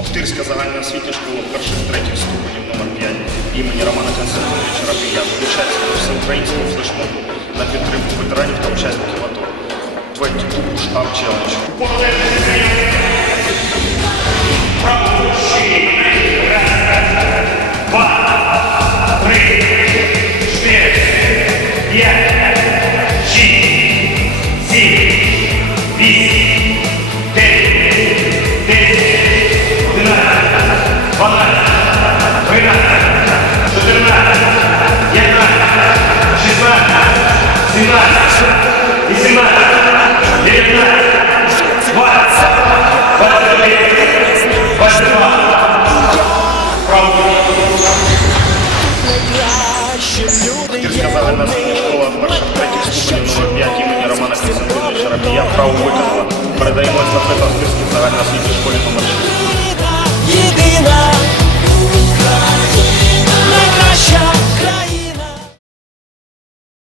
Охтирська загальна освітня школа перших третіх ступенів номер 5 імені Романа Константиновича Рабія долучається до всеукраїнського флешмобу на підтримку ветеранів та учасників АТО. 22 Штаб Челендж. Охтирська Загальна освітня школа перших третіх ступенів номер 5 імені Романа Константиновича Рабія право виконала. Передаємо естафету Охтирській загальній освітній школі номер 6.